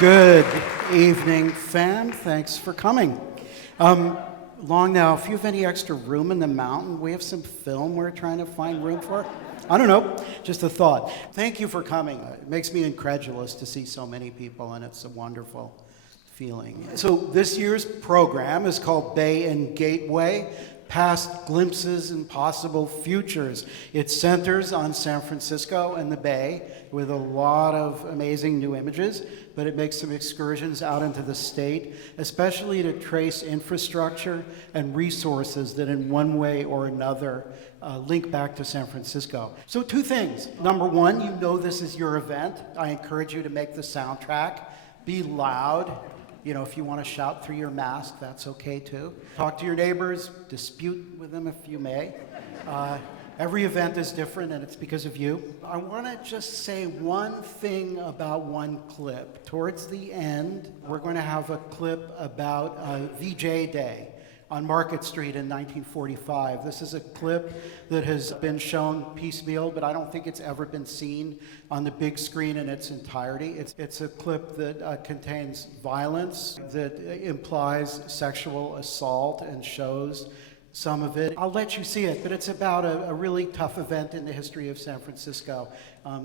Good evening, fam. Thanks for coming. Long now, if you have any extra room in the mountain, we have some film we're trying to find room for. I don't know, just a thought. Thank you for coming. It makes me incredulous to see so many people, and it's a wonderful feeling. So this year's program is called Bay and Gateway, Past Glimpses and Possible Futures. It centers on San Francisco and the Bay with a lot of amazing new images, but it makes some excursions out into the state, especially to trace infrastructure and resources that in one way or another link back to San Francisco. So two things. Number one, you know this is your event. I encourage you to make the soundtrack. Be loud. You know, if you want to shout through your mask, that's okay too. Talk to your neighbors, dispute with them if you may. Every event is different, and it's because of you. I want to just say one thing about one clip. Towards the end, we're going to have a clip about VJ Day on Market Street in 1945. This is a clip that has been shown piecemeal, but I don't think it's ever been seen on the big screen in its entirety. It's a clip that contains violence, that implies sexual assault and shows some of it. I'll let you see it, but it's about a really tough event in the history of San Francisco.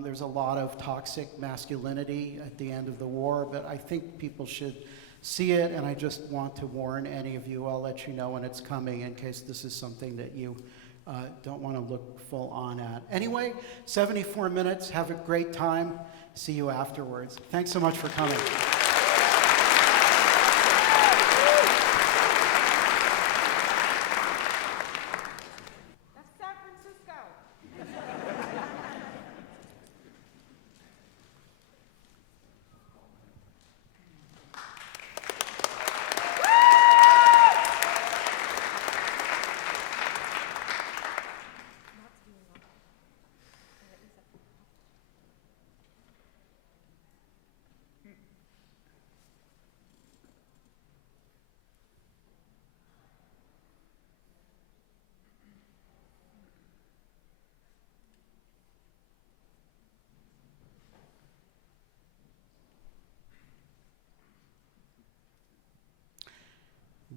There's a lot of toxic masculinity at the end of the war, but I think people should see it, and I just want to warn any of you. I'll let you know when it's coming in case this is something that you don't want to look full on at. Anyway, 74 minutes. Have a great time. See you afterwards. Thanks so much for coming.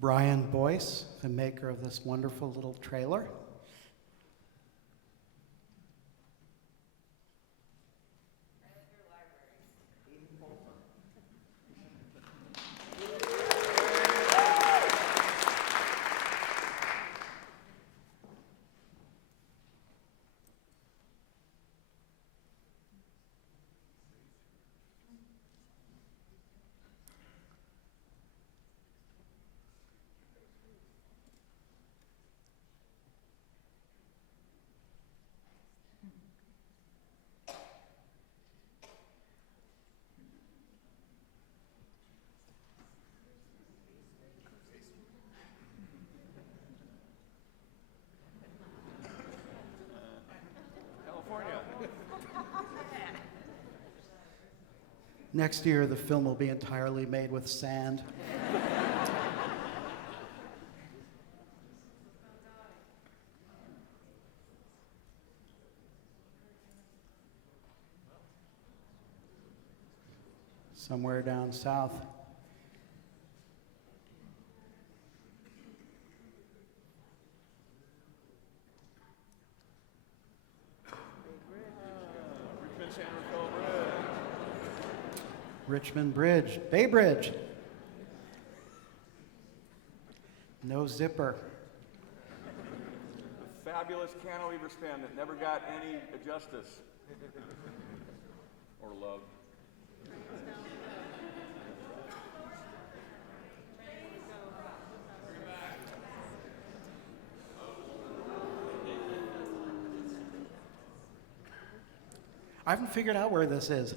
Brian Boyce, the maker of this wonderful little trailer. Next year, the film will be entirely made with sand. Somewhere down south. Richmond Bridge, Bay Bridge. No zipper. The fabulous cantilever span that never got any justice or love. I haven't figured out where this is.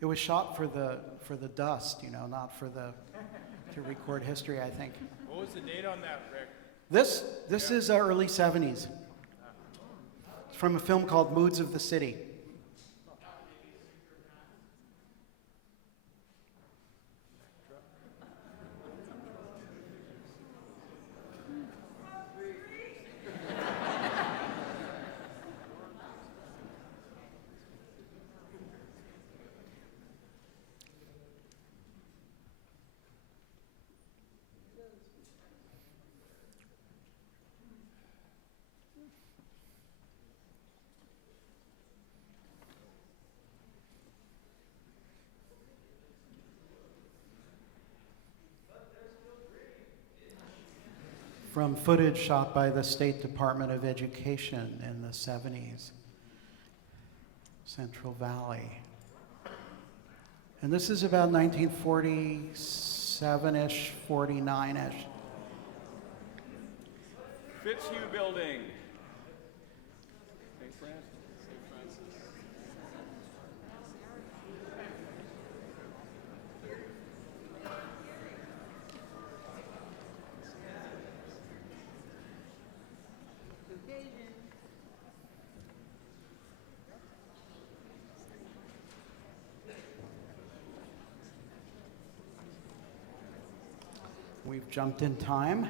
It was shot for the dust, you know, not to record history, I think. What was the date on that, Rick? This is early 70s. It's from a film called Moods of the City. from footage shot by the State Department of Education in the 70s. Central Valley. And this is about 1947-ish, 49-ish. Fitzhugh Building. St. Francis. We've jumped in time.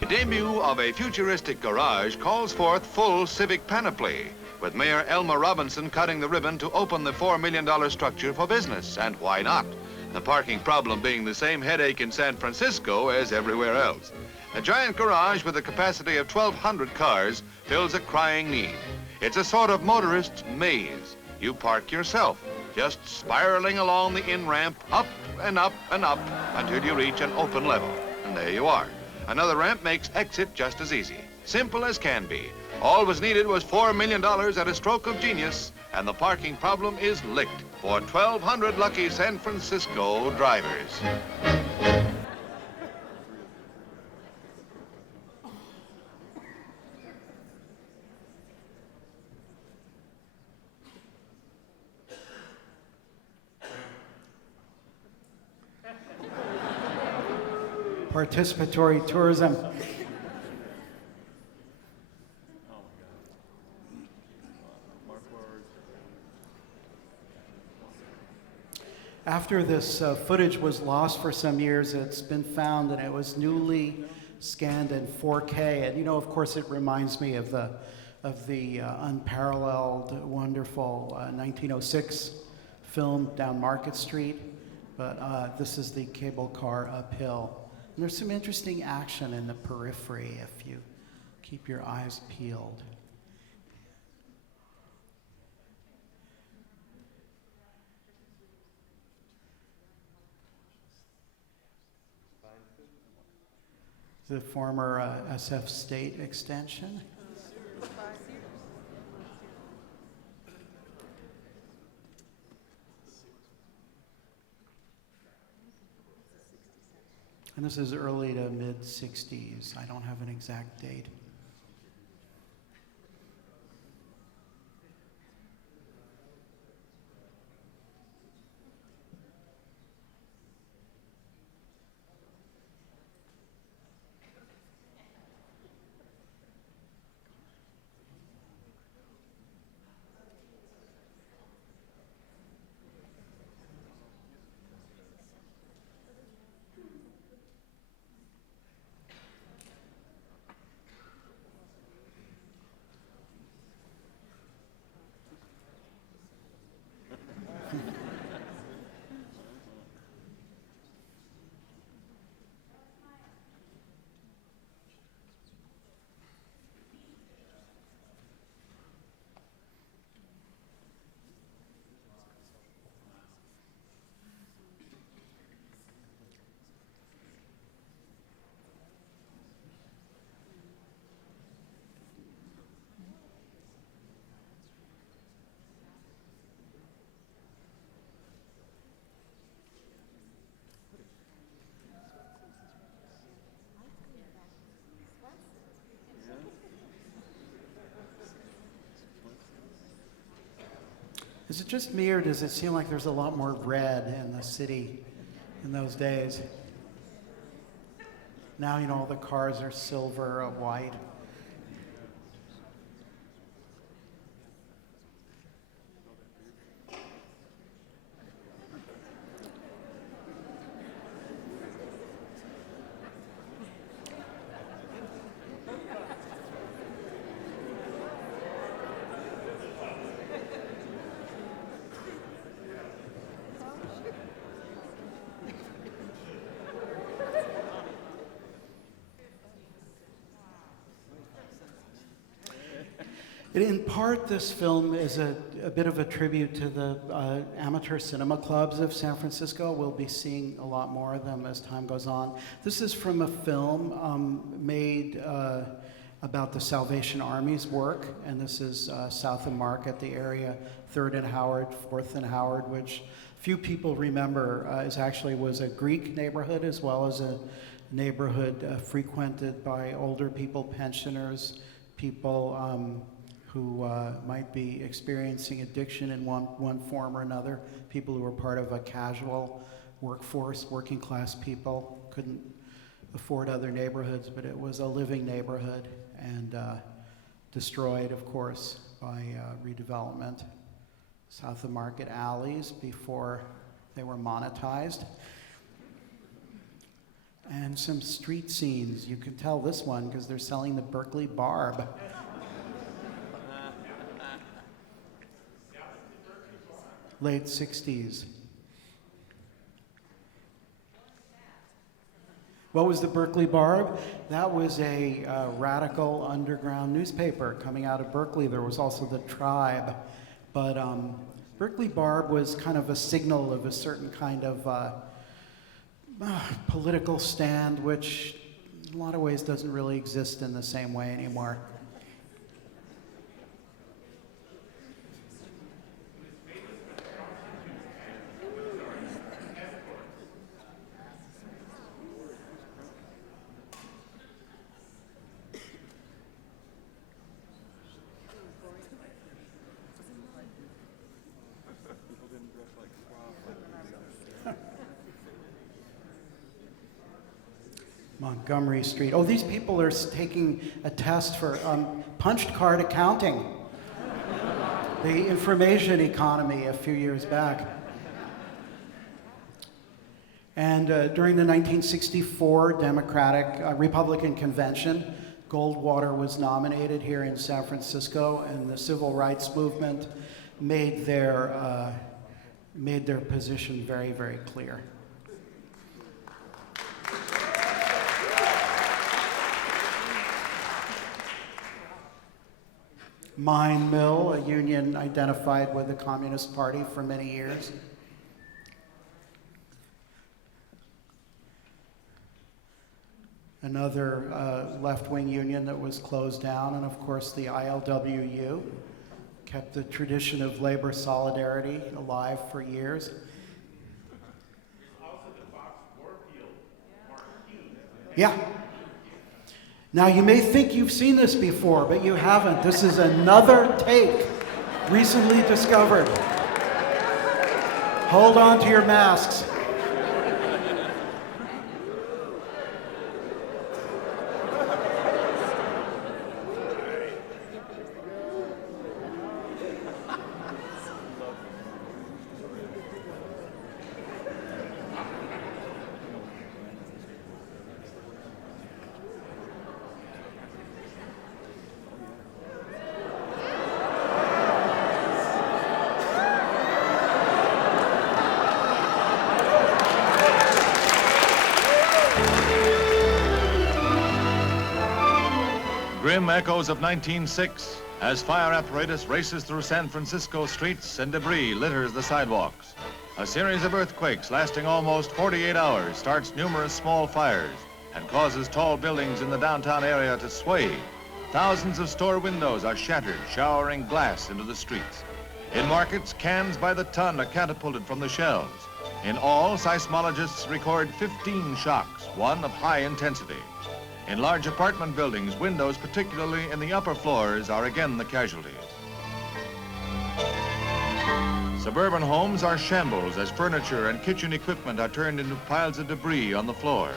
The debut of a futuristic garage calls forth full civic panoply, with Mayor Elma Robinson cutting the ribbon to open the $4 million structure for business. And why not? The parking problem being the same headache in San Francisco as everywhere else. A giant garage with a capacity of 1,200 cars fills a crying need. It's a sort of motorist's maze. You park yourself, just spiraling along the in-ramp, up and up and up, until you reach an open level. And there you are. Another ramp makes exit just as easy. Simple as can be. All was needed was $4 million at a stroke of genius, and the parking problem is licked for 1,200 lucky San Francisco drivers. Participatory tourism. After this footage was lost for some years, it's been found and it was newly scanned in 4K. And you know, of course, it reminds me of the unparalleled, wonderful 1906 film Down Market Street. But this is the cable car uphill. And there's some interesting action in the periphery if you keep your eyes peeled. The former SF State Extension. And this is early to mid-60s. I don't have an exact date. Is it just me, or does it seem like there's a lot more red in the city in those days? Now, you know, all the cars are silver or white. In part, this film is a bit of a tribute to the amateur cinema clubs of San Francisco. We'll be seeing a lot more of them as time goes on. This is from a film made about the Salvation Army's work, and this is south of Market, the area 3rd and Howard, 4th and Howard, which few people remember was a Greek neighborhood as well as a neighborhood frequented by older people, pensioners, people who might be experiencing addiction in one form or another, people who were part of a casual workforce, working class people, couldn't afford other neighborhoods, but it was a living neighborhood and destroyed, of course, by redevelopment. South of Market alleys before they were monetized. And some street scenes. You can tell this one because they're selling the Berkeley Barb. Late 60s. What was the Berkeley Barb? That was a radical underground newspaper coming out of Berkeley. There was also the Tribe. But Berkeley Barb was kind of a signal of a certain kind of political stand, which in a lot of ways doesn't really exist in the same way anymore. Montgomery Street. Oh, these people are taking a test for punched card accounting. The information economy a few years back. And during the 1964 Republican convention, Goldwater was nominated here in San Francisco, and the civil rights movement made their position very, very clear. Mine Mill, a union identified with the Communist Party for many years. Another left-wing union that was closed down, and of course the ILWU kept the tradition of labor solidarity alive for years. Yeah. Now, you may think you've seen this before, but you haven't. This is another take, recently discovered. Hold on to your masks. Grim echoes of 1906 as fire apparatus races through San Francisco streets and debris litters the sidewalks. A series of earthquakes lasting almost 48 hours starts numerous small fires and causes tall buildings in the downtown area to sway. Thousands of store windows are shattered, showering glass into the streets. In markets, cans by the ton are catapulted from the shelves. In all, seismologists record 15 shocks, one of high intensity. In large apartment buildings, windows, particularly in the upper floors, are again the casualties. Suburban homes are shambles as furniture and kitchen equipment are turned into piles of debris on the floor.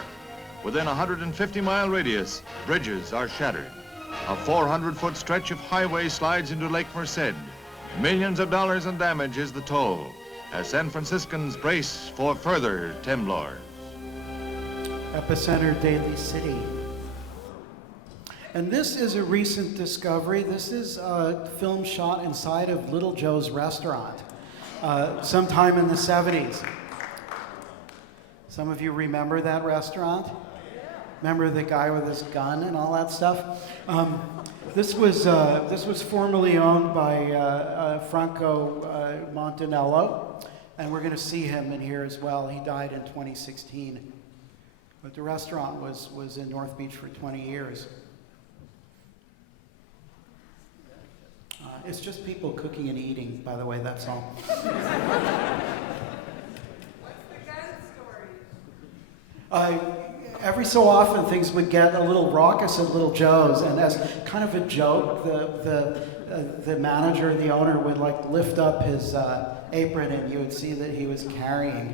Within a 150-mile radius, bridges are shattered. A 400-foot stretch of highway slides into Lake Merced. Millions of dollars in damage is the toll, as San Franciscans brace for further temblors. Epicenter Daly City. And this is a recent discovery. This is a film shot inside of Little Joe's restaurant sometime in the 70s. Some of you remember that restaurant? Remember the guy with his gun and all that stuff? This was formerly owned by Franco Montanello, and we're going to see him in here as well. He died in 2016, but the restaurant was in North Beach for 20 years. It's just people cooking and eating, by the way, that's all. What's the ghost story? Every so often things would get a little raucous at Little Joe's, and as kind of a joke, the manager, the owner would like lift up his apron and you would see that he was carrying.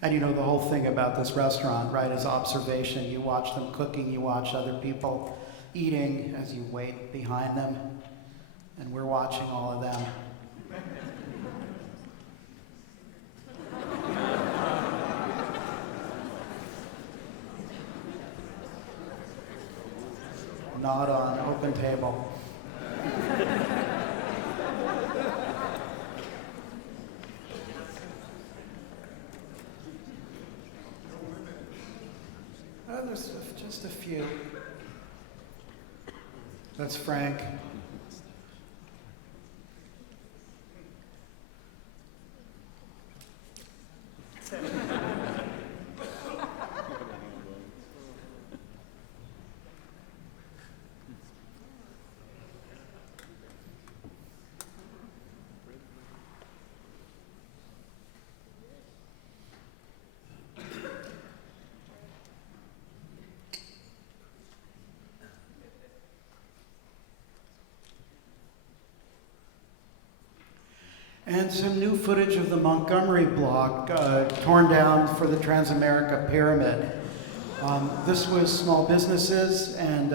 And you know, the whole thing about this restaurant, right, is observation. You watch them cooking, you watch other people eating as you wait behind them, and we're watching all of them. Not on open table. There's just a few. That's Frank. And some new footage of the Montgomery block torn down for the Transamerica Pyramid. This was small businesses and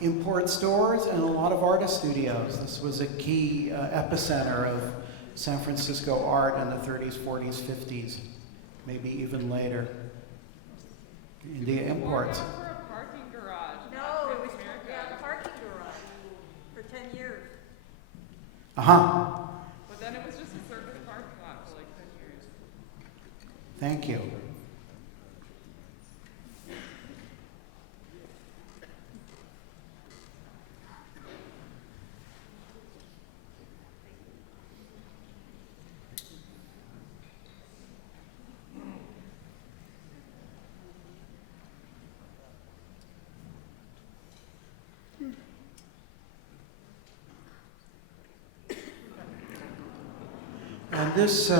import stores and a lot of artist studios. This was a key epicenter of San Francisco art in the 30s, 40s, 50s, maybe even later. India imports. For a parking garage. No, it was a parking garage for 10 years. Uh-huh. But then it was just a circus parking lot for like 10 years. Thank you. And this,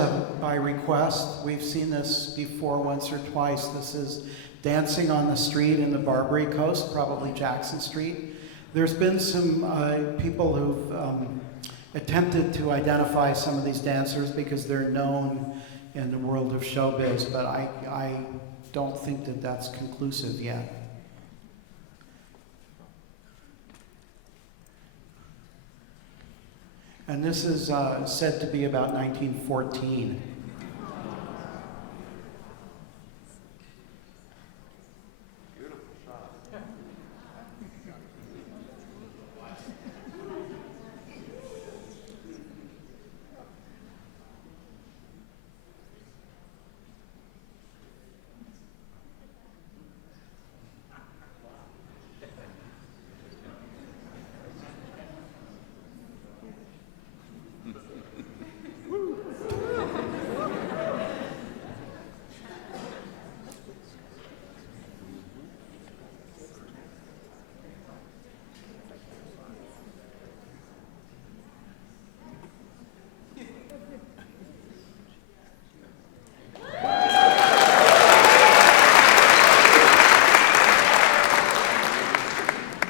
by request, we've seen this before once or twice. This is Dancing on the Street in the Barbary Coast, probably Jackson Street. There's been some people who've attempted to identify some of these dancers because they're known in the world of showbiz, but I don't think that that's conclusive yet. And this is said to be about 1914.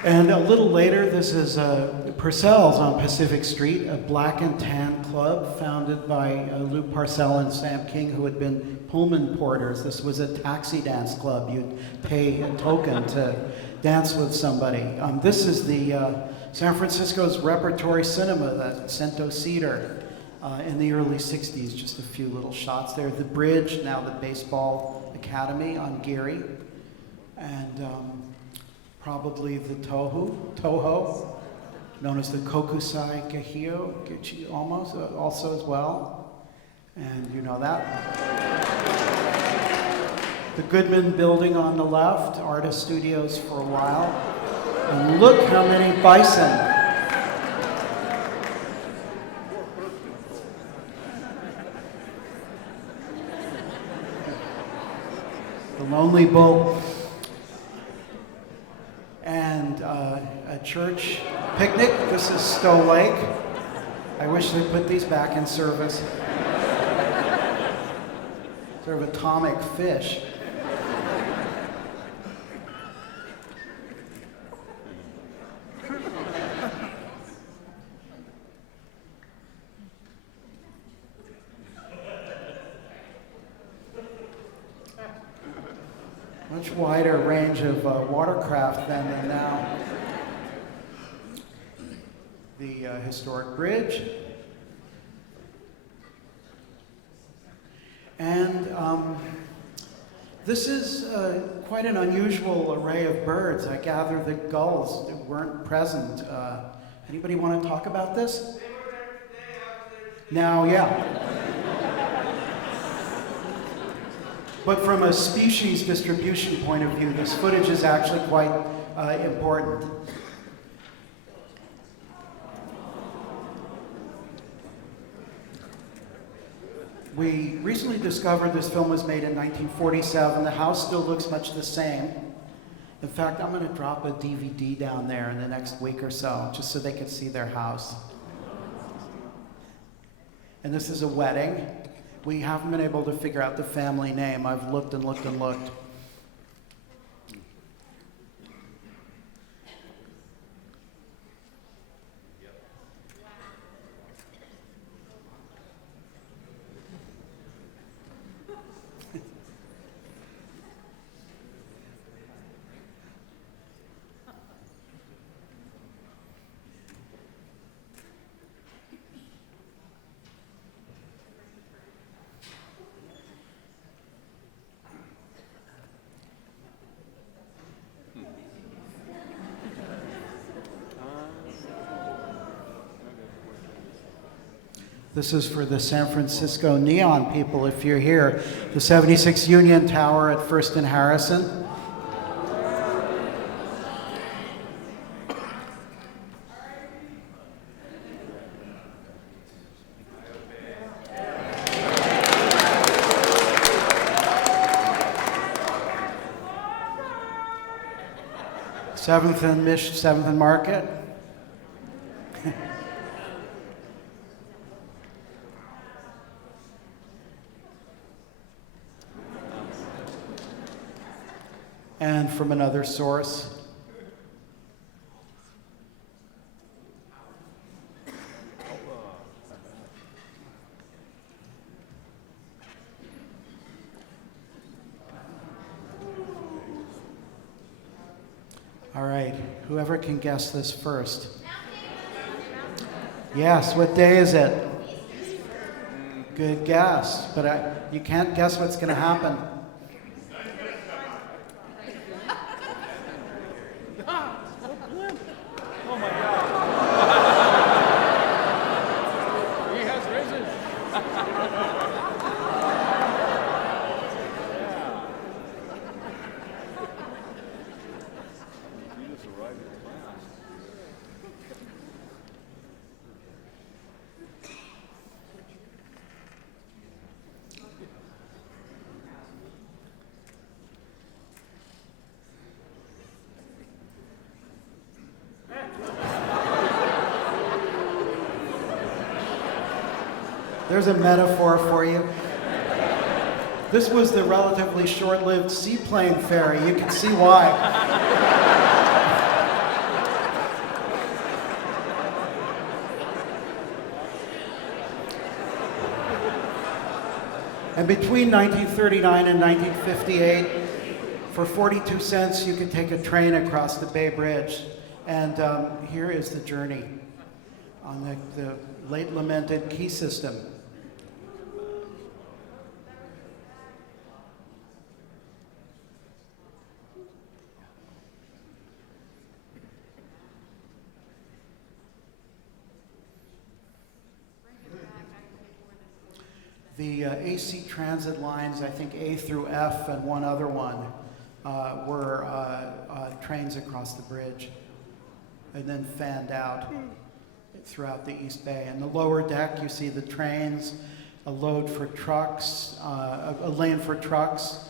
And a little later, this is Purcell's on Pacific Street, a black and tan club founded by Lou Parcell and Sam King, who had been Pullman porters. This was a taxi dance club. You'd pay a token to dance with somebody. This is the San Francisco's repertory cinema, that Cento Cedar, in the early 60s. Just a few little shots there. The Bridge, now the Baseball Academy on Geary. And probably the Toho, known as the Kokusai Gehio, also as well. And you know that. The Goodman Building on the left, Artist Studios for a while. And look how many bison. The Lonely Bull. And a church picnic. This is Stowe Lake. I wish they put these back in service. Sort of atomic fish. Much wider range of watercraft then than now. The historic bridge. And this is quite an unusual array of birds. I gather the gulls weren't present. Anybody want to talk about this? Now, yeah. But from a species distribution point of view, this footage is actually quite important. We recently discovered this film was made in 1947. The house still looks much the same. In fact, I'm going to drop a DVD down there in the next week or so, just so they can see their house. And this is a wedding. We haven't been able to figure out the family name. I've looked and looked and looked. This is for the San Francisco neon people, if you're here. The 76 Union Tower at First and Harrison. Seventh and Market. And from another source. All right, whoever can guess this first. Yes, what day is it? Good guess, but you can't guess what's going to happen. There's a metaphor for you. This was the relatively short-lived seaplane ferry. You can see why. And between 1939 and 1958, for 42 cents, you could take a train across the Bay Bridge. And here is the journey on the late lamented key system. The AC transit lines, I think A through F and one other one, were trains across the bridge and then fanned out throughout the East Bay. And the lower deck, you see the trains, a load for trucks, a lane for trucks,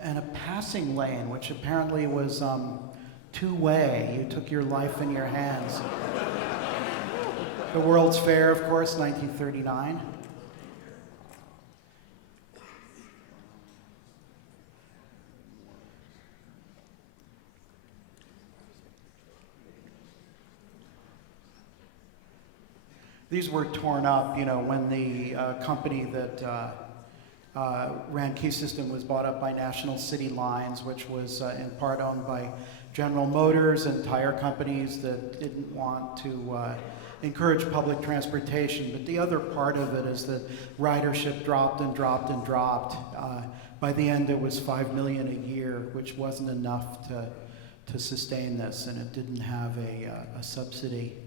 and a passing lane, which apparently was two-way. You took your life in your hands. The World's Fair, of course, 1939. These were torn up, you know, when the company that ran Key System was bought up by National City Lines, which was in part owned by General Motors and tire companies that didn't want to encourage public transportation. But the other part of it is that ridership dropped and dropped and dropped. By the end, it was $5 million a year, which wasn't enough to sustain this, and it didn't have a subsidy.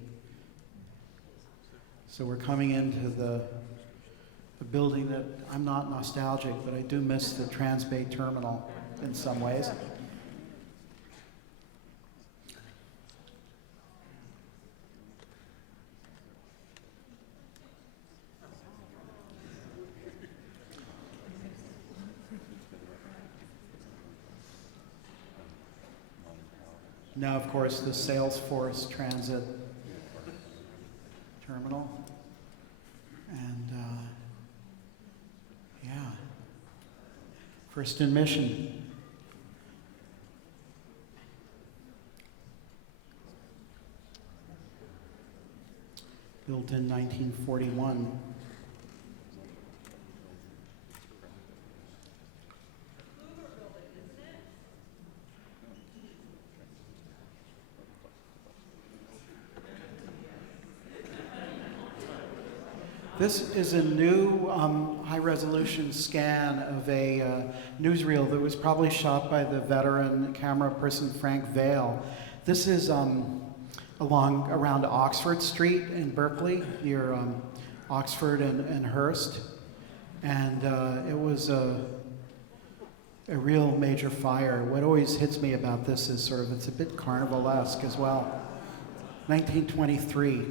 So we're coming into the building that I'm not nostalgic, but I do miss the Transbay Terminal in some ways. Now, of course, the Salesforce Transit Terminal. And yeah, first in Mission. Built in 1941. This is a new high-resolution scan of a newsreel that was probably shot by the veteran camera person Frank Vale. This is around Oxford Street in Berkeley, near Oxford and Hearst. And it was a real major fire. What always hits me about this is sort of, it's a bit carnivalesque as well. 1923.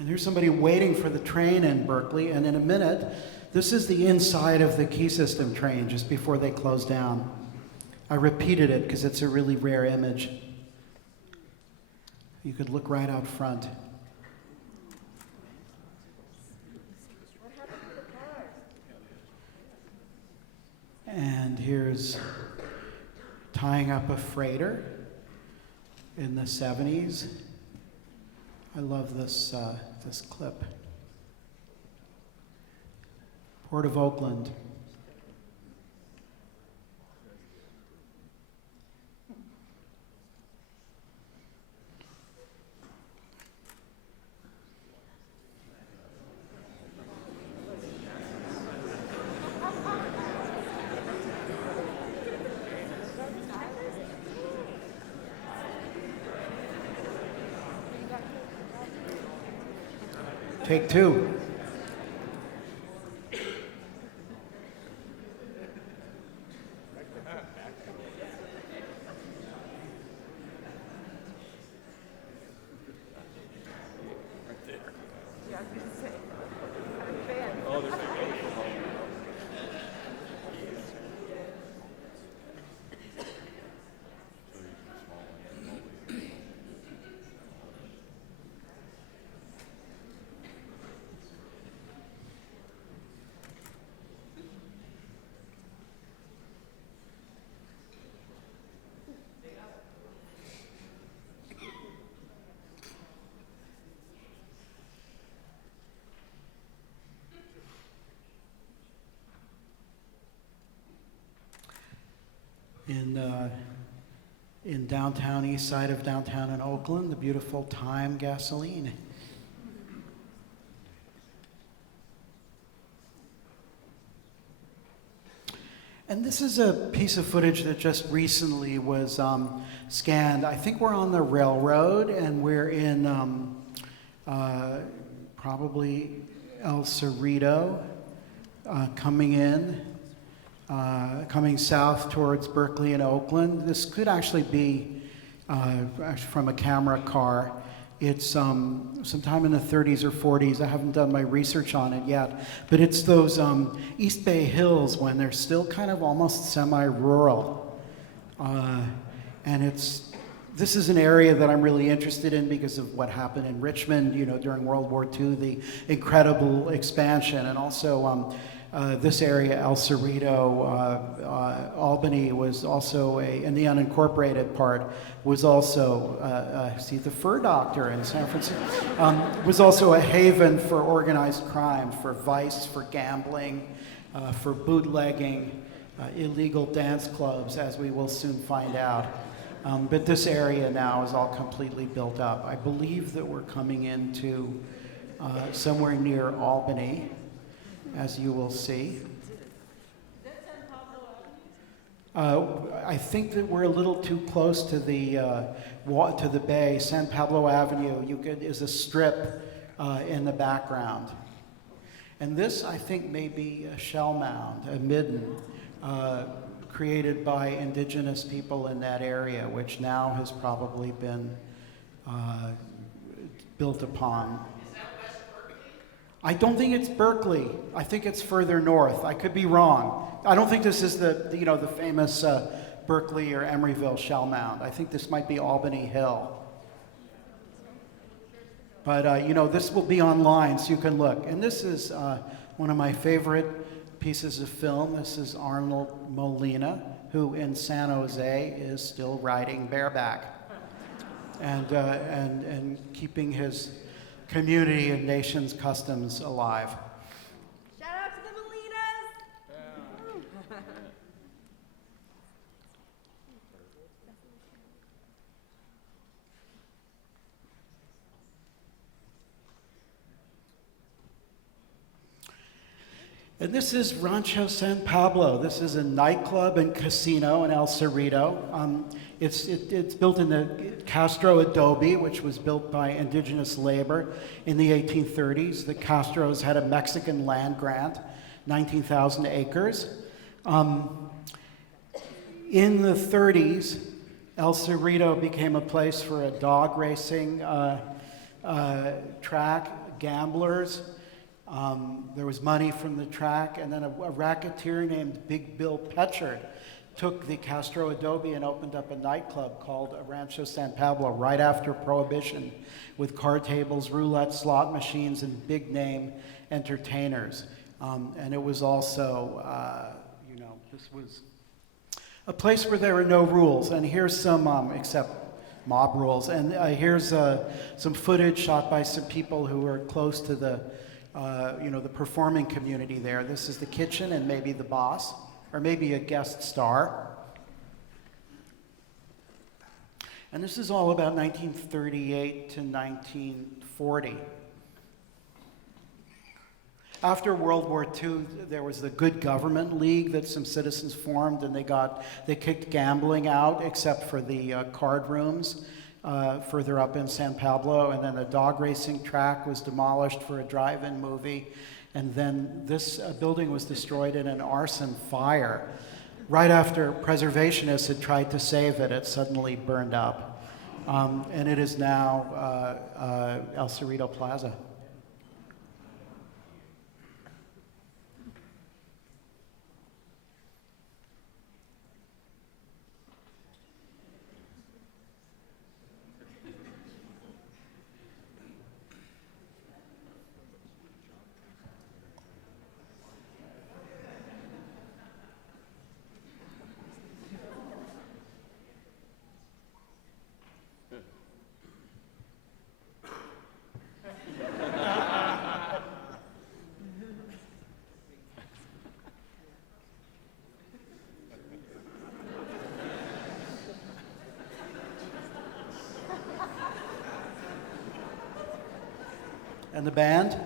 And there's somebody waiting for the train in Berkeley, and in a minute, this is the inside of the Key System train just before they close down. I repeated it because it's a really rare image. You could look right out front. And here's tying up a freighter in the 70s. I love this this clip. Port of Oakland. Take two. Yeah, I was gonna say. I'm a fan. Oh, there's a go for home. In downtown, east side of downtown in Oakland, the beautiful Time Gasoline. And this is a piece of footage that just recently was scanned. I think we're on the railroad and we're in probably El Cerrito, coming south towards Berkeley and Oakland. This could actually be from a camera car. It's sometime in the 30s or 40s. I haven't done my research on it yet, but it's those East Bay Hills when they're still kind of almost semi-rural. And this is an area that I'm really interested in because of what happened in Richmond, during World War II, the incredible expansion, and also this area, El Cerrito, Albany, was also and the unincorporated part was also, the Fur Doctor in San Francisco, was also a haven for organized crime, for vice, for gambling, for bootlegging, illegal dance clubs, as we will soon find out. But this area now is all completely built up. I believe that we're coming into somewhere near Albany, as you will see. I think that we're a little too close to the bay. San Pablo Avenue is a strip in the background. And this, I think, may be a shell mound, a midden, created by indigenous people in that area, which now has probably been built upon. I don't think it's Berkeley. I think it's further north. I could be wrong. I don't think this is the famous Berkeley or Emeryville shell mound. I think this might be Albany Hill. But this will be online, so you can look. And this is one of my favorite pieces of film. This is Arnold Molina, who in San Jose is still riding bareback, and keeping his community and nation's customs alive. Shout out to the Molinas! And this is Rancho San Pablo. This is a nightclub and casino in El Cerrito. It's built in the Castro adobe, which was built by indigenous labor in the 1830s. The Castros had a Mexican land grant, 19,000 acres. In the 30s, El Cerrito became a place for a dog racing track, gamblers. There was money from the track, and then a racketeer named Big Bill Petchard took the Castro adobe and opened up a nightclub called Rancho San Pablo right after Prohibition, with card tables, roulette, slot machines, and big name entertainers. And it was also, this was a place where there were no rules. And here's some, except mob rules. And here's some footage shot by some people who were close to the performing community there. This is the kitchen and maybe the boss, or maybe a guest star. And this is all about 1938 to 1940. After World War II, there was the Good Government League that some citizens formed, and they kicked gambling out except for the card rooms. further up in San Pablo, and then the dog racing track was demolished for a drive-in movie, and then this building was destroyed in an arson fire. Right after preservationists had tried to save it, it suddenly burned up. And it is now El Cerrito Plaza. And the band?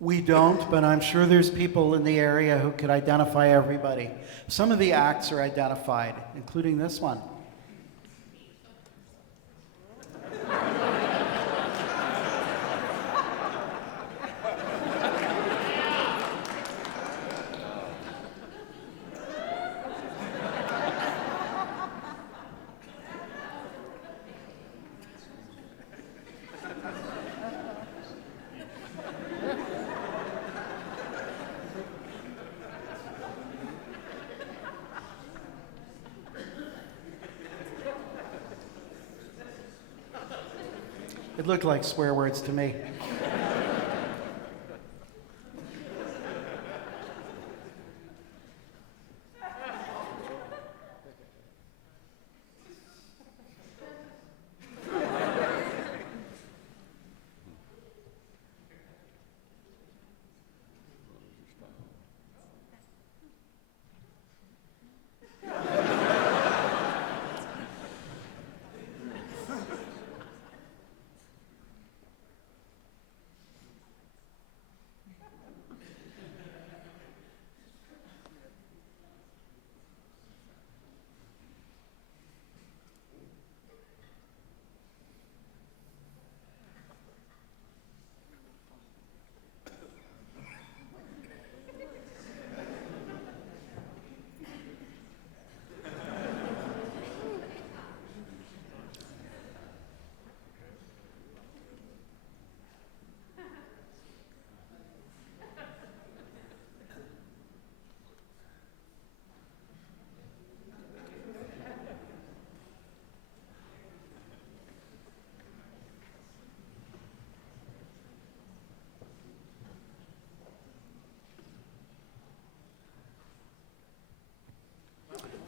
We don't, but I'm sure there's people in the area who could identify everybody. Some of the acts are identified, including this one. It looked like swear words to me.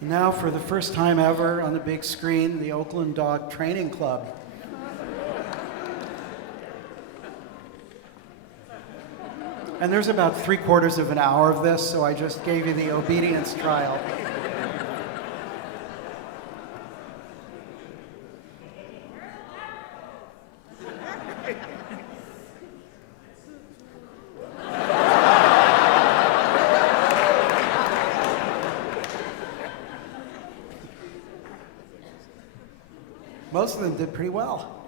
Now, for the first time ever on the big screen, the Oakland Dog Training Club. And there's about 3/4 of an hour of this, so I just gave you the obedience trial. Most of them did pretty well.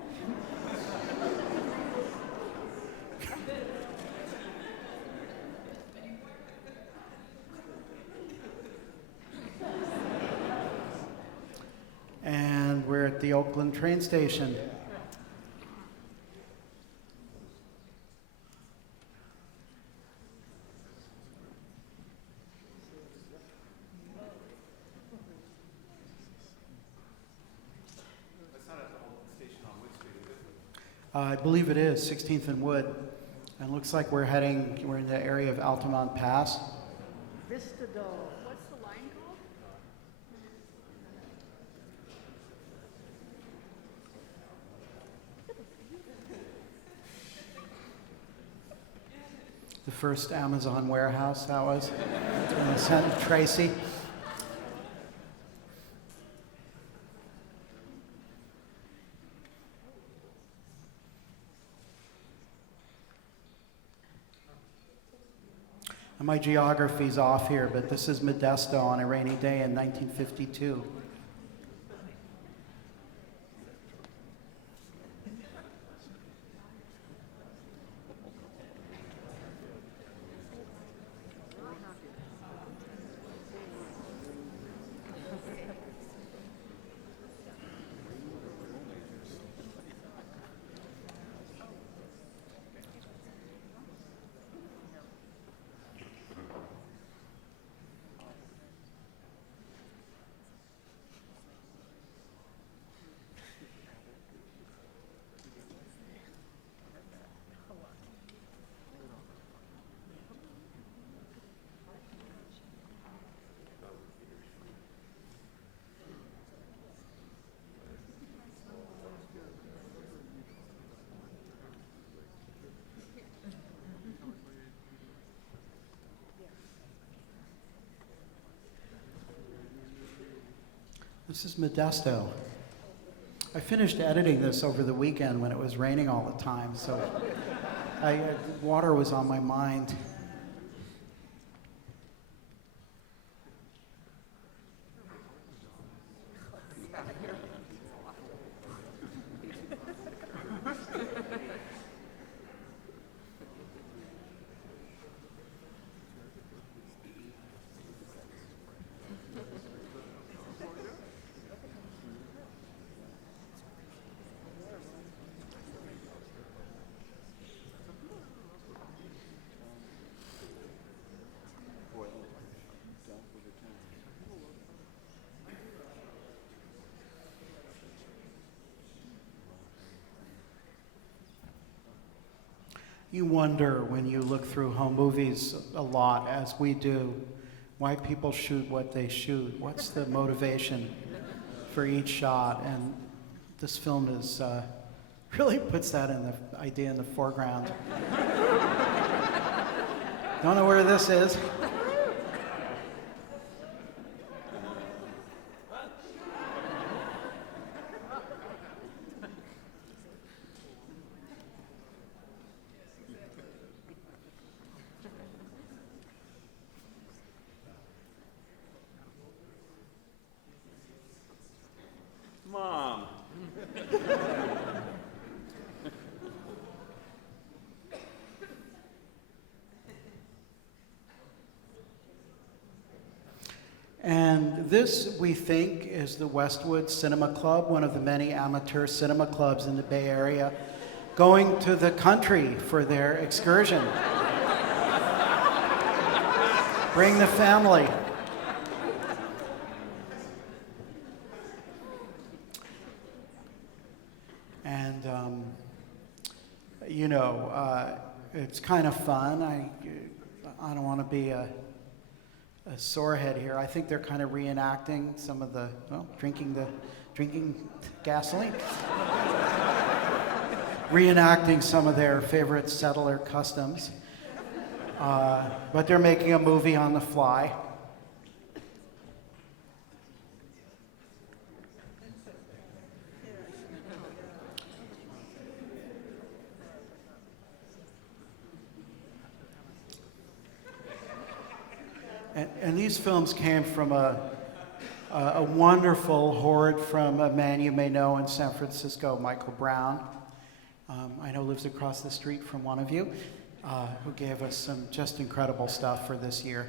And we're at the Oakland train station. I believe it is, 16th and Wood. And looks like we're in the area of Altamont Pass. Vistador. What's the line called? the first Amazon warehouse, that was. And I sent Tracy. And my geography's off here, but this is Modesto on a rainy day in 1952. This is Modesto. I finished editing this over the weekend when it was raining all the time, so water was on my mind. You wonder when you look through home movies a lot, as we do, why people shoot what they shoot. What's the motivation for each shot? And this film is really puts that in the idea in the foreground. Don't know where this is. Mom. And this, we think, is the Westwood Cinema Club, one of the many amateur cinema clubs in the Bay Area, going to the country for their excursion. Bring the family. And, you know, it's kind of fun. I don't want to be a sorehead here. I think they're kind of reenacting some of the, well, drinking gasoline. Reenacting some of their favorite settler customs. But they're making a movie on the fly. And these films came from a wonderful horde from a man you may know in San Francisco, Michael Brown. I know lives across the street from one of you, who gave us some just incredible stuff for this year.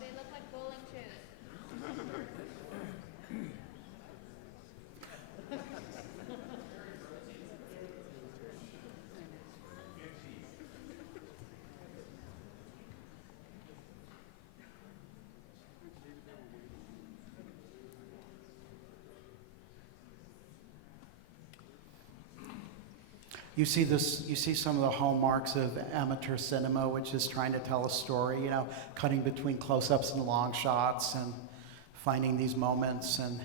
They look like bowling shoes. You see this. You see some of the hallmarks of amateur cinema, which is trying to tell a story. You know, cutting between close-ups and long shots, and finding these moments. And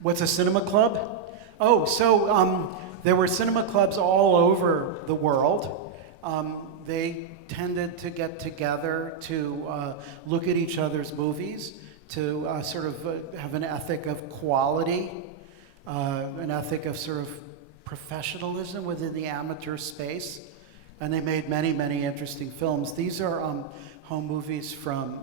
what's a cinema club? Oh, so there were cinema clubs all over the world. They tended to get together to look at each other's movies, to sort of have an ethic of quality, an ethic of sort of professionalism within the amateur space. And they made many, many interesting films. These are home movies from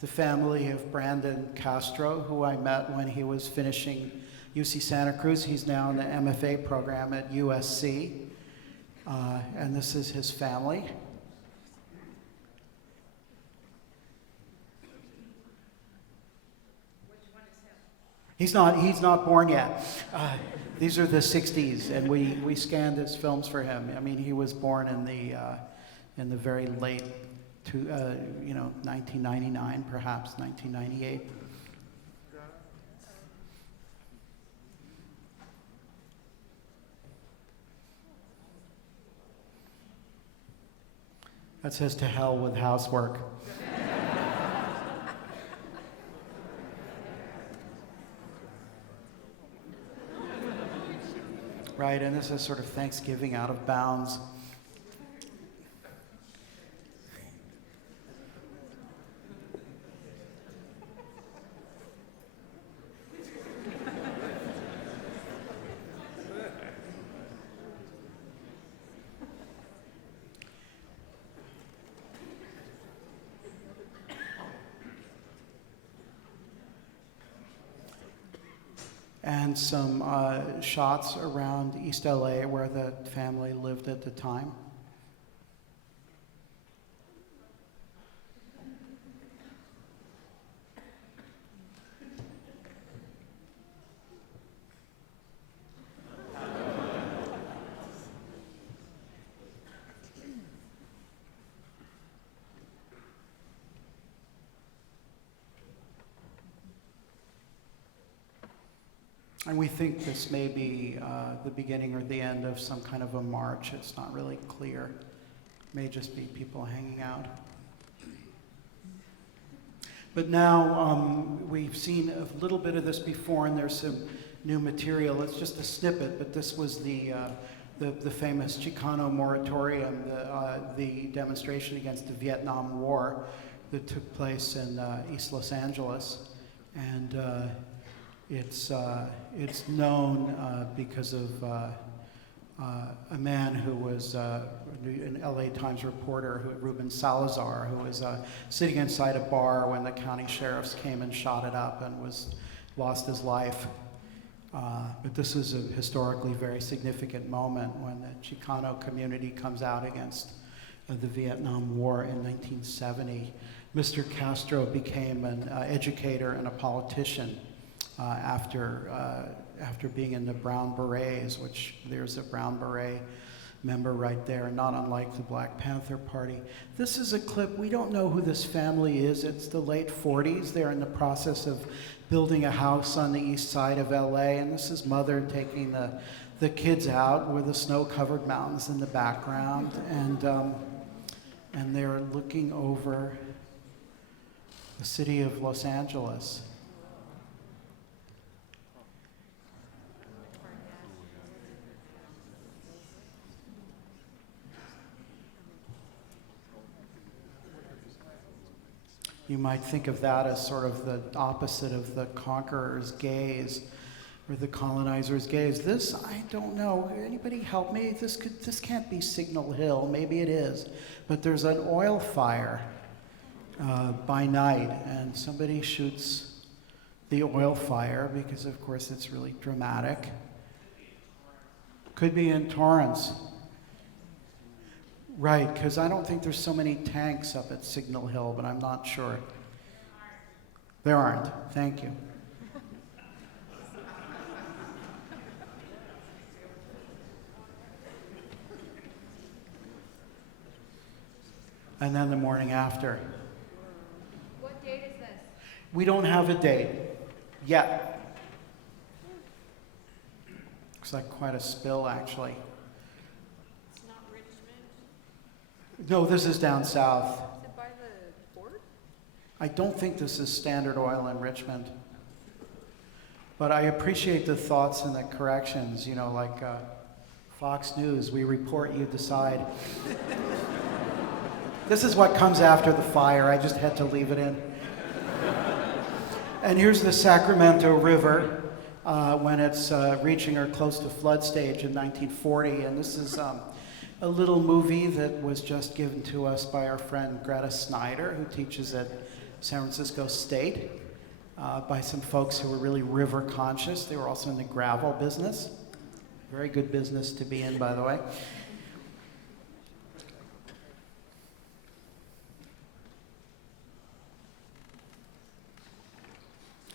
the family of Brandon Castro, who I met when he was finishing UC Santa Cruz. He's now in the MFA program at USC. And this is his family. He's not born yet. These are the 60s, and we scanned his films for him. I mean, he was born in the very late, 1999, perhaps 1998. That says "to hell with housework." Right, and this is sort of Thanksgiving out of bounds. And some shots around East LA where the family lived at the time. And we think this may be the beginning or the end of some kind of a march. It's not really clear. It may just be people hanging out. But now we've seen a little bit of this before, and there's some new material. It's just a snippet, but this was the famous Chicano moratorium, the demonstration against the Vietnam War that took place in East Los Angeles. And it's known because of a man who was an LA Times reporter, Ruben Salazar, who was sitting inside a bar when the county sheriffs came and shot it up and lost his life. But this is a historically very significant moment when the Chicano community comes out against the Vietnam War in 1970. Mr. Castro became an educator and a politician after being in the Brown Berets, which there's a Brown Beret member right there, not unlike the Black Panther Party. This is a clip. We don't know who this family is. It's the late 40s. They're in the process of building a house on the east side of LA, and this is mother taking the kids out with the snow-covered mountains in the background, and they're looking over the city of Los Angeles. You might think of that as sort of the opposite of the conqueror's gaze or the colonizer's gaze. This, I don't know. Anybody help me? This can't be Signal Hill. Maybe it is. But there's an oil fire by night, and somebody shoots the oil fire because, of course, it's really dramatic. Could be in Torrance. Right, because I don't think there's so many tanks up at Signal Hill, but I'm not sure. There aren't. Thank you. and then the morning after. What date is this? We don't have a date yet. Looks like quite a spill, actually. It's not Richmond. No, this is down south. Is it by the port? I don't think this is Standard Oil in Richmond. But I appreciate the thoughts and the corrections, you know, like Fox News, we report, you decide. This is what comes after the fire. I just had to leave it in. And here's the Sacramento River when it's reaching or close to flood stage in 1940. And this is a little movie that was just given to us by our friend Greta Snyder, who teaches at San Francisco State, by some folks who were really river conscious. They were also in the gravel business. Very good business to be in, by the way.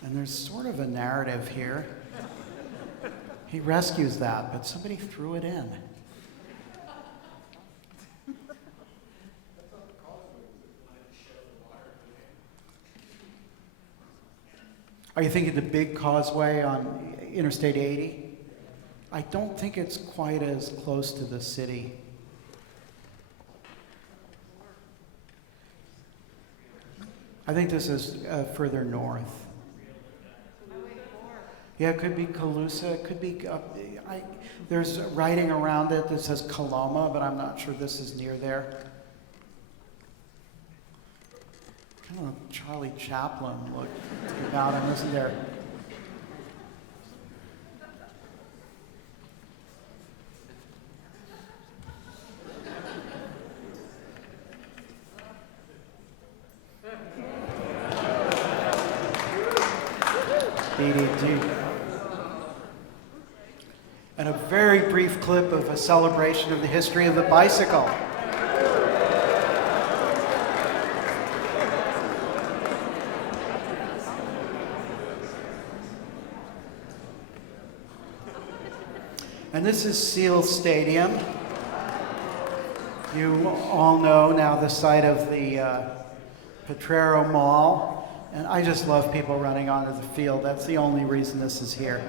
And there's sort of a narrative here. He rescues that, but somebody threw it in. Are you thinking the big causeway on Interstate 80? I don't think it's quite as close to the city. I think this is further north. Yeah, it could be Calusa. It could be. There's writing around it that says Coloma, but I'm not sure this is near there. Kind of Charlie Chaplin look about him, isn't there? DDT. And a very brief clip of a celebration of the history of the bicycle. And this is Seal Stadium. You all know now the site of the Potrero Mall. And I just love people running onto the field. That's the only reason this is here.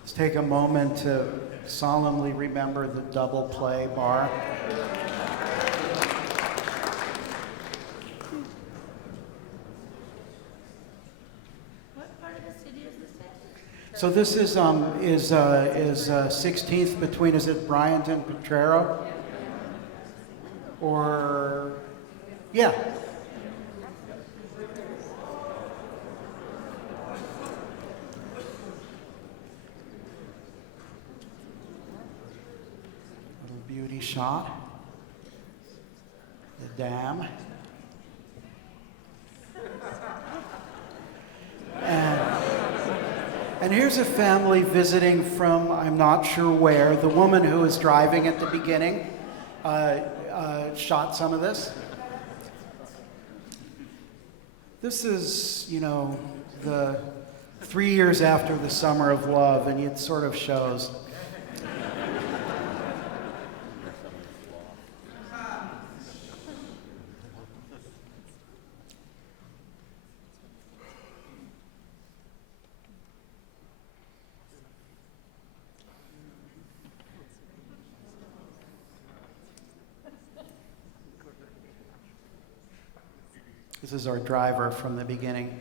Let's take a moment to solemnly remember the Double Play Bar. So this is 16th between, is it Bryant and Potrero? Or, yeah. Little beauty shot. The dam. And here's a family visiting from, I'm not sure where. The woman who was driving at the beginning shot some of this. This is, you know, the 3 years after the Summer of Love, and it sort of shows. This is our driver from the beginning.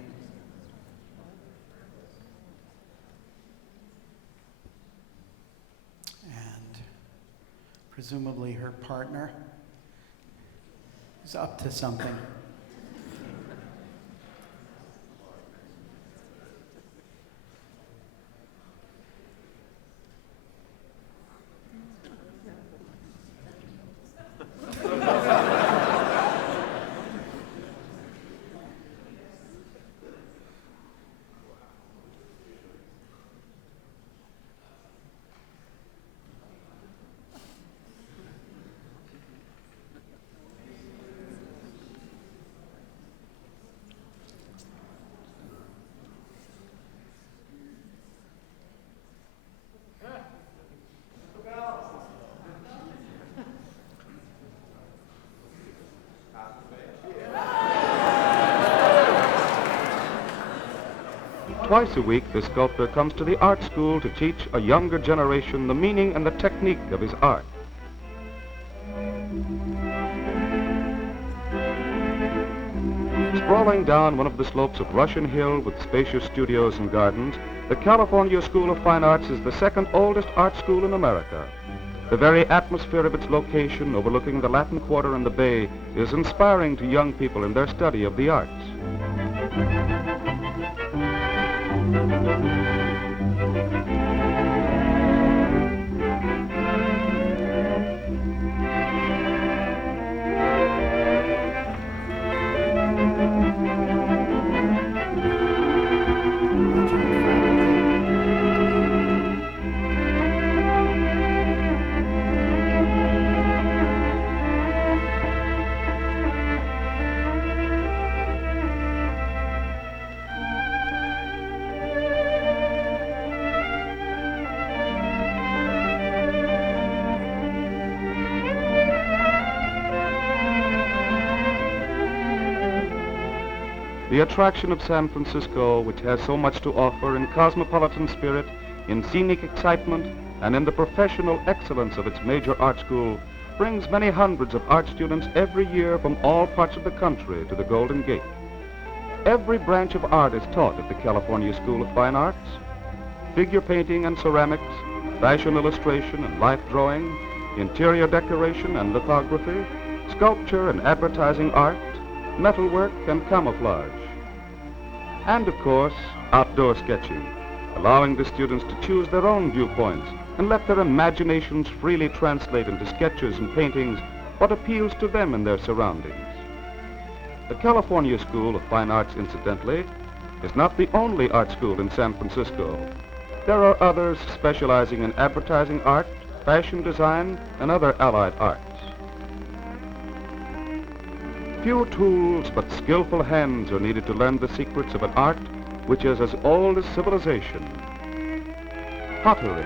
And presumably her partner is up to something. Twice a week, the sculptor comes to the art school to teach a younger generation the meaning and the technique of his art. Sprawling down one of the slopes of Russian Hill with spacious studios and gardens, the California School of Fine Arts is the second oldest art school in America. The very atmosphere of its location, overlooking the Latin Quarter and the Bay, is inspiring to young people in their study of the arts. The attraction of San Francisco, which has so much to offer in cosmopolitan spirit, in scenic excitement, and in the professional excellence of its major art school, brings many hundreds of art students every year from all parts of the country to the Golden Gate. Every branch of art is taught at the California School of Fine Arts. Figure painting and ceramics, fashion illustration and life drawing, interior decoration and lithography, sculpture and advertising art, metalwork and camouflage. And of course, outdoor sketching, allowing the students to choose their own viewpoints and let their imaginations freely translate into sketches and paintings what appeals to them in their surroundings. The California School of Fine Arts, incidentally, is not the only art school in San Francisco. There are others specializing in advertising art, fashion design, and other allied arts. Few tools but skillful hands are needed to learn the secrets of an art which is as old as civilization. Pottery.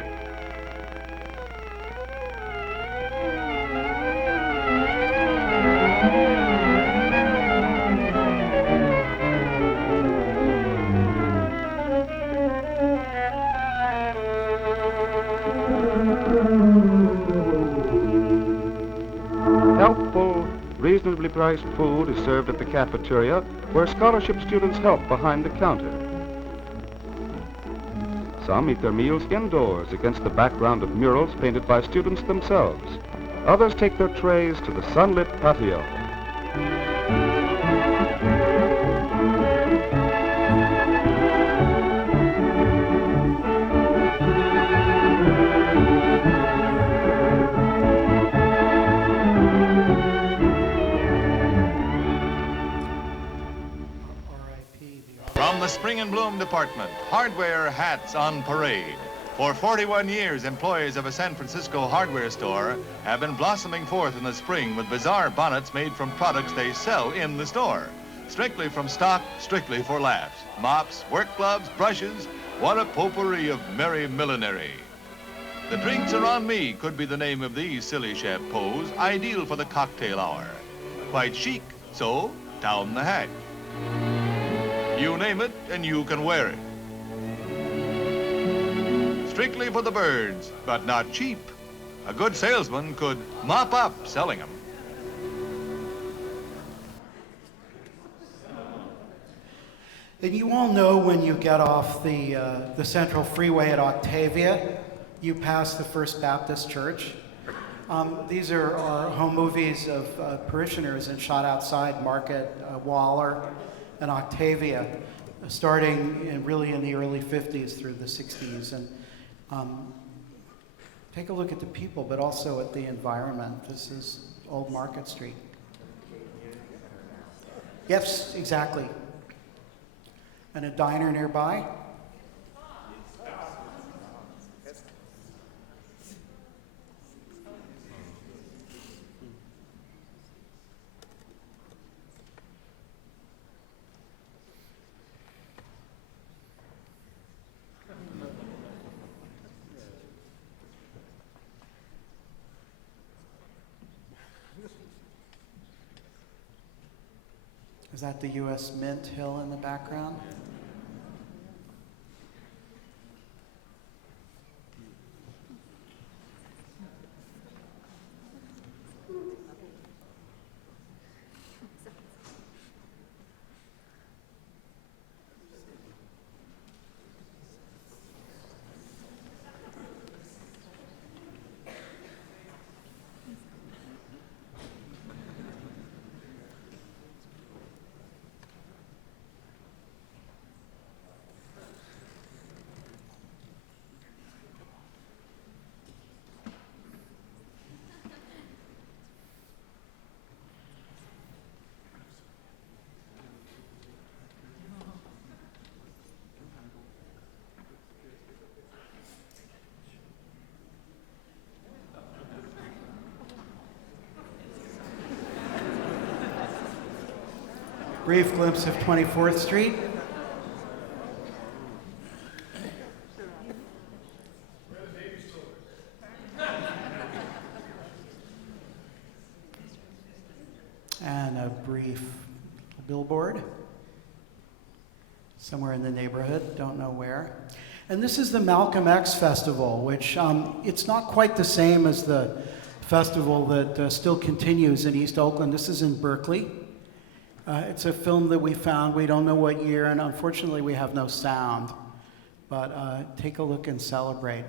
Helpful, reasonably priced food is served at the cafeteria, where scholarship students help behind the counter. Some eat their meals indoors against the background of murals painted by students themselves. Others take their trays to the sunlit patio. From the Spring and Bloom Department, hardware hats on parade. For 41 years, employees of a San Francisco hardware store have been blossoming forth in the spring with bizarre bonnets made from products they sell in the store. Strictly from stock, strictly for laughs. Mops, work gloves, brushes, what a potpourri of merry millinery. The drinks are on me could be the name of these silly chapeaux, ideal for the cocktail hour. Quite chic, so down the hatch. You name it, and you can wear it. Strictly for the birds, but not cheap. A good salesman could mop up selling them. And you all know when you get off the Central Freeway at Octavia, you pass the First Baptist Church. These are our home movies of parishioners and shot outside Market, Waller, and Octavia, starting really in the early 50s through the 60s. And take a look at the people, but also at the environment. This is Old Market Street. Yes, exactly. And a diner nearby. Is that the U.S. Mint Hill in the background? brief glimpse of 24th Street. And a brief billboard somewhere in the neighborhood, don't know where. And this is the Malcolm X Festival, which it's not quite the same as the festival that still continues in East Oakland. This is in Berkeley. It's a film that we found. We don't know what year, and unfortunately we have no sound. But take a look and celebrate.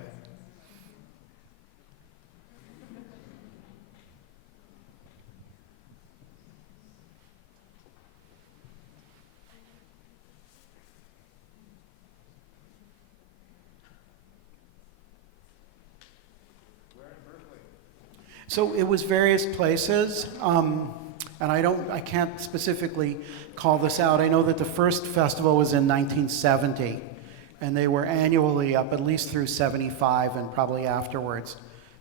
So it was various places, and I can't specifically call this out. I know that the first festival was in 1970, and they were annually up at least through 75 and probably afterwards.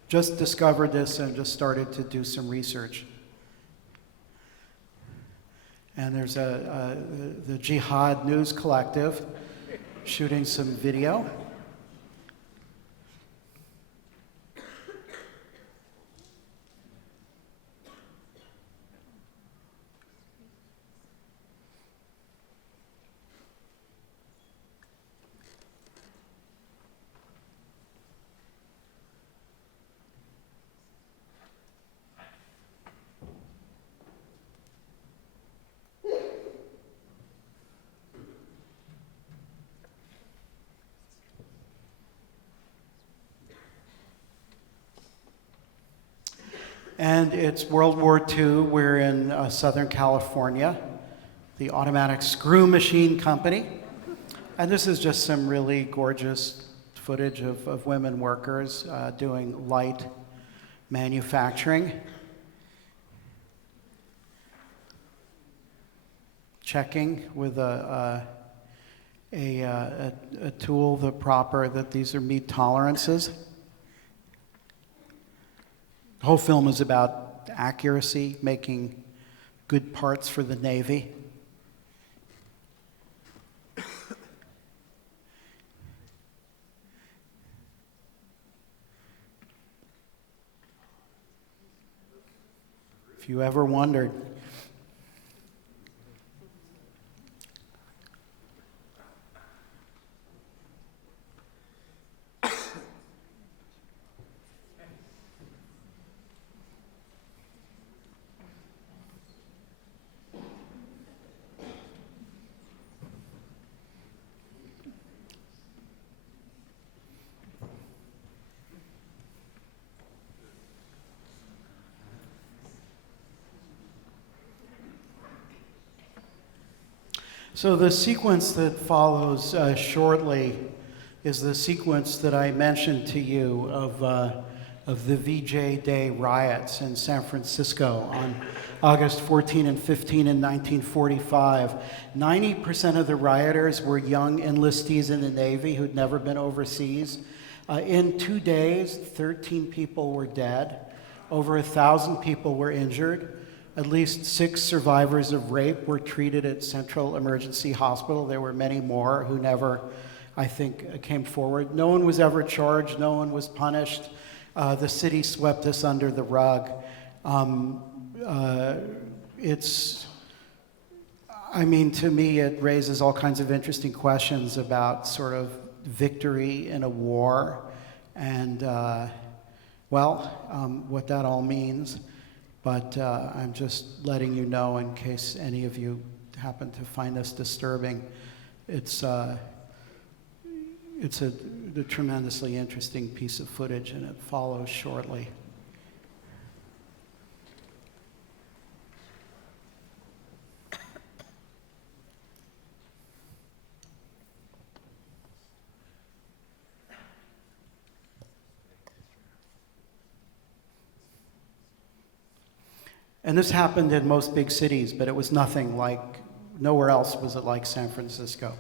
Just discovered this and just started to do some research. And there's the Jihad News Collective shooting some video. And it's World War II. We're in Southern California, the Automatic Screw Machine Company. And this is just some really gorgeous footage of women workers doing light manufacturing. Checking with a tool that these are meat tolerances. The whole film is about accuracy, making good parts for the Navy. If you ever wondered, so the sequence that follows shortly is the sequence that I mentioned to you of the VJ Day riots in San Francisco on August 14 and 15 in 1945. 90% of the rioters were young enlistees in the Navy who'd never been overseas. In 2 days, 13 people were dead. Over 1,000 people were injured. At least 6 survivors of rape were treated at Central Emergency Hospital. There were many more who never, I think, came forward. No one was ever charged. No one was punished. The city swept this under the rug. To me, it raises all kinds of interesting questions about sort of victory in a war and, what that all means. But I'm just letting you know in case any of you happen to find this disturbing. It's a tremendously interesting piece of footage, and it follows shortly. And this happened in most big cities, but it was nothing like, nowhere else was it like San Francisco.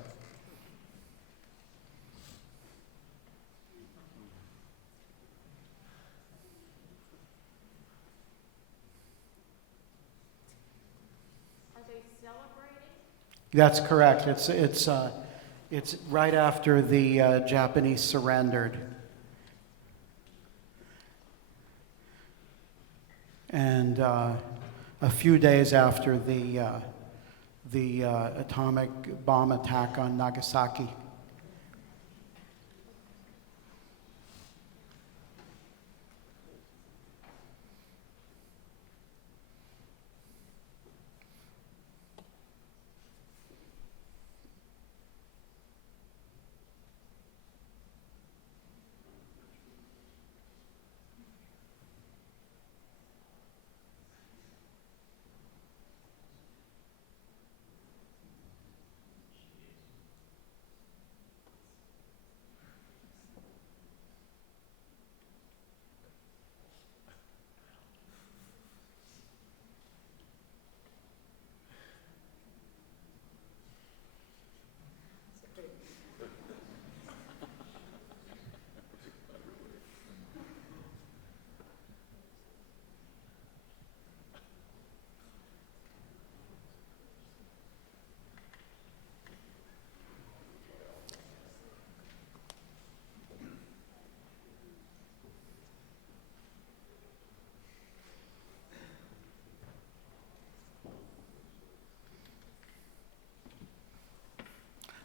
Are they celebrating That's correct. It's right after the Japanese surrendered. And a few days after the atomic bomb attack on Nagasaki.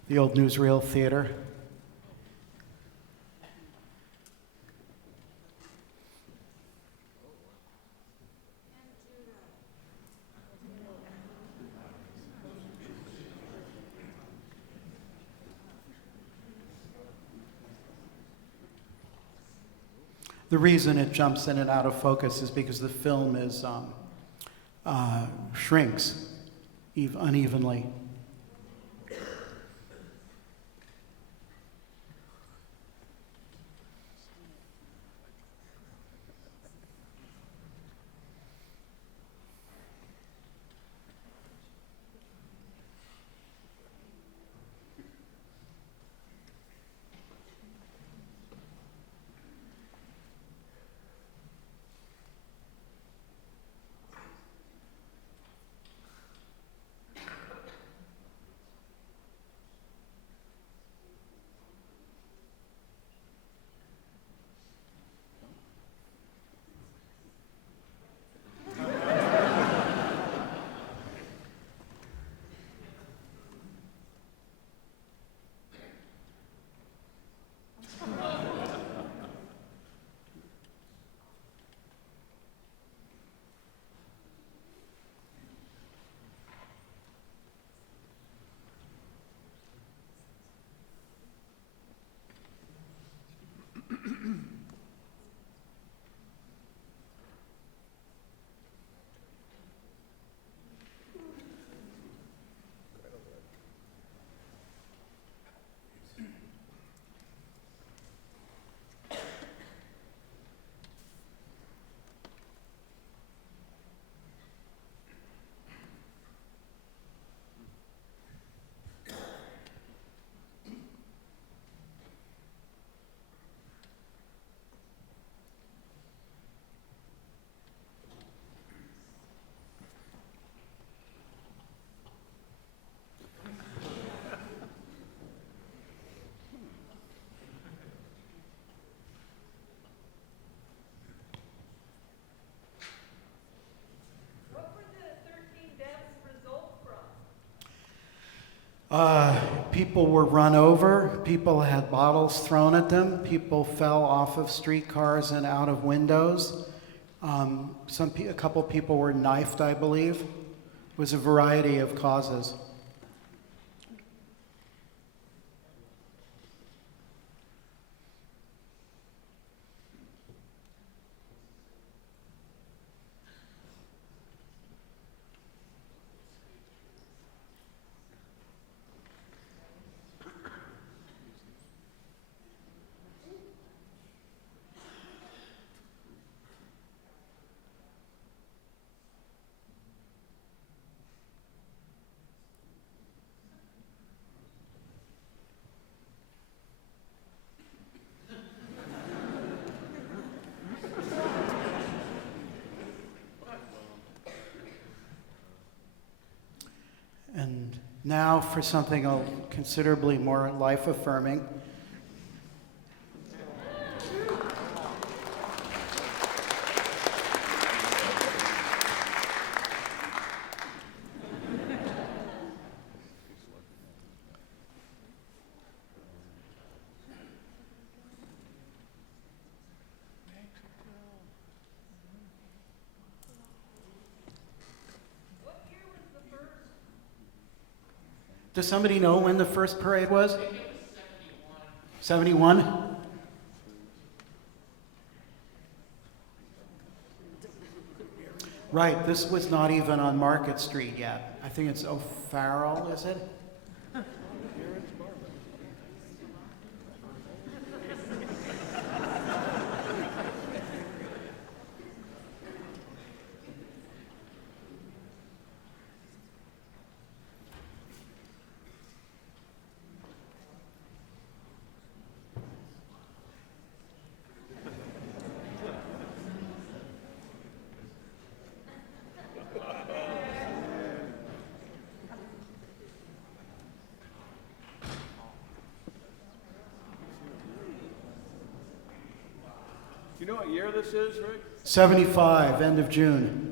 The old newsreel theater. The reason it jumps in and out of focus is because the film is shrinks unevenly. People were run over, people had bottles thrown at them, people fell off of streetcars and out of windows. A couple people were knifed, I believe. It was a variety of causes. Now for something considerably more life-affirming. Does somebody know when the first parade was? I think it was 71. 71? Right, this was not even on Market Street yet. I think it's O'Farrell, is it? You know what year this is, Rick? 75, end of June.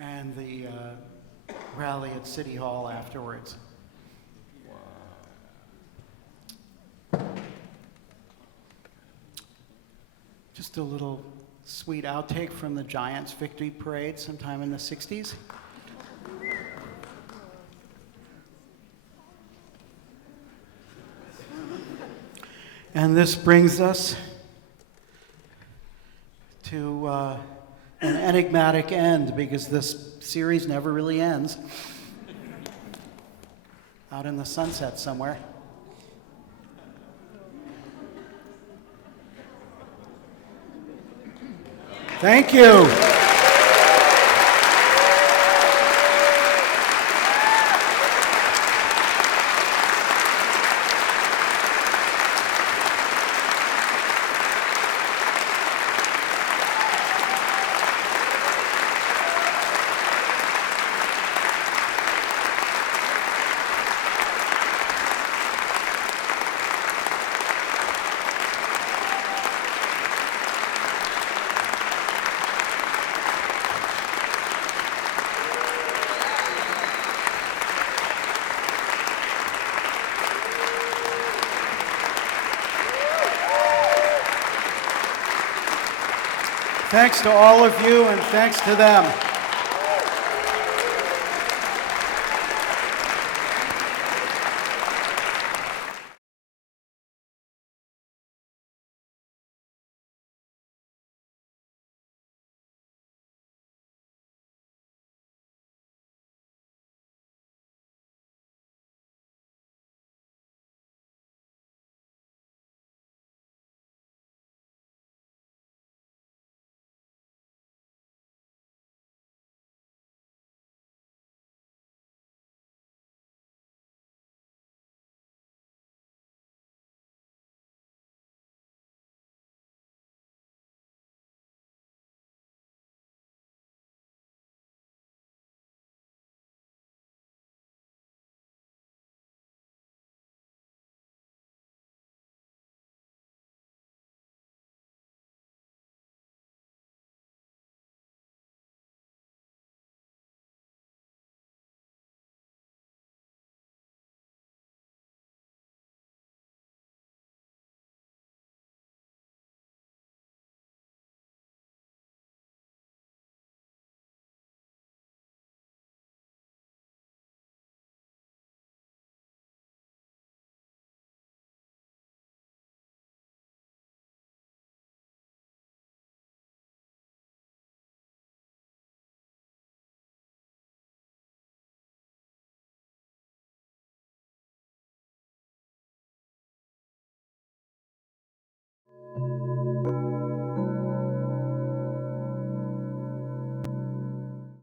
And the rally at City Hall afterwards. Just a little sweet outtake from the Giants victory parade sometime in the 60s. And this brings us to an enigmatic end, because this series never really ends. Out in the sunset somewhere. Thank you. Thanks to all of you, and thanks to them.